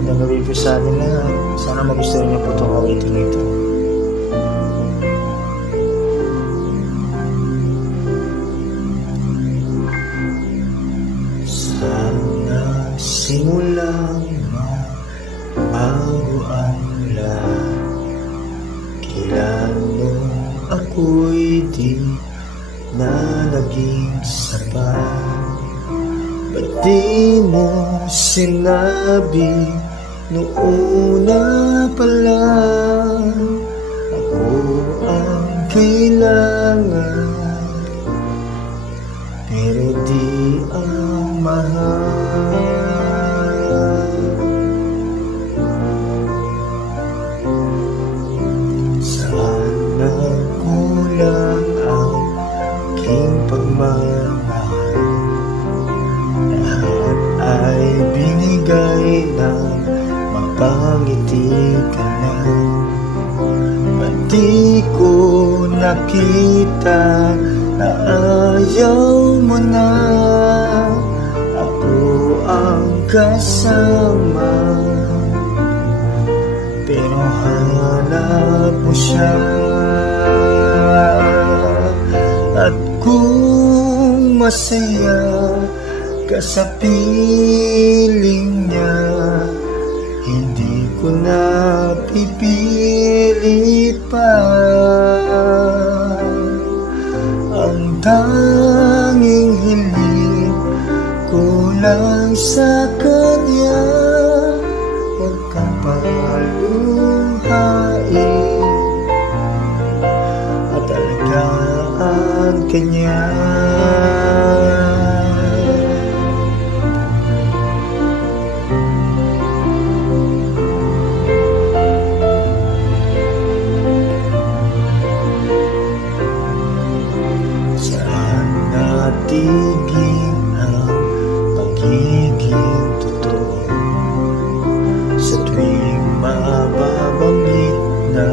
Magandang gabi po sa atin lahat. Sana magustuhan niyo po itong awitin ito. Sana simulang bago ang lahat. Kailan nung ako'y di na naging sapat. Ba't di mo sinabi noong una pa lang ako ang kailangan, pero di ang mahal. Sana kulang ang aking pagmamahal, lahat ay binigay ng mapangiti ka na. Ba't di ko nakita na ayaw mo na ako ang kasama, pero hanap mo siya. At kung masaya ka sa piling niya, hindi ko na pipilit pa. Ang tanging hiling ko lang sa kanya, huwag kang paluhain at alagaan kanya. Tigil ang pagiging totoo sa tuwing mababanggit na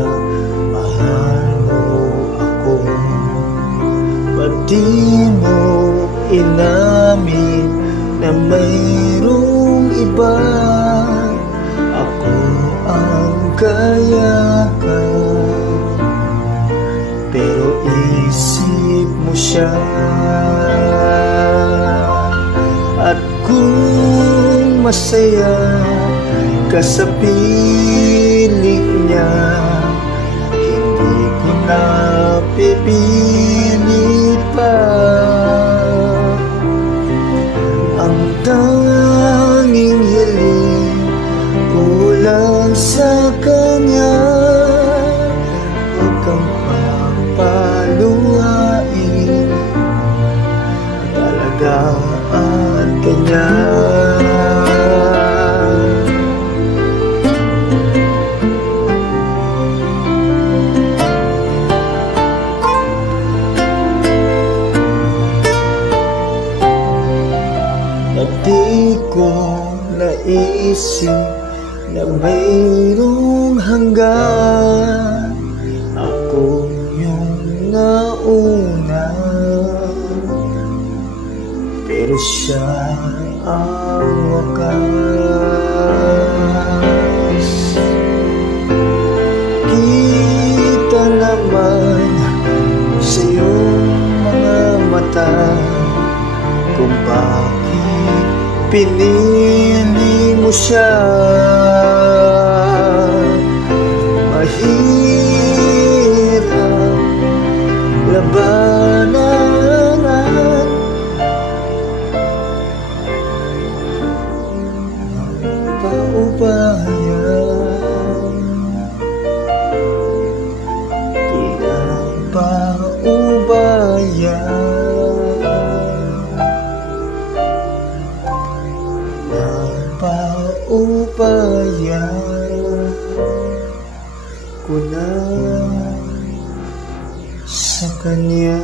mahal mo ako. Ba't di mo inamin na mayroong iba? Ako ang kayakap, pero isip mo siya. At kung masaya ka sa piling niya, hindi ko na pipilit pa. Ang tanging hiling ko lang sa kanya, huwag kang papaluhain at alagaan kanya. At di ko naisip na mayroong hanggan, ako yung nauna, pero siya ang wakas. Kita naman sa iyong mga mata kung bakit pinili mo siya. Mahirap labanan, paubayan, pinapaubayan, napaubayan ko na sa kanya.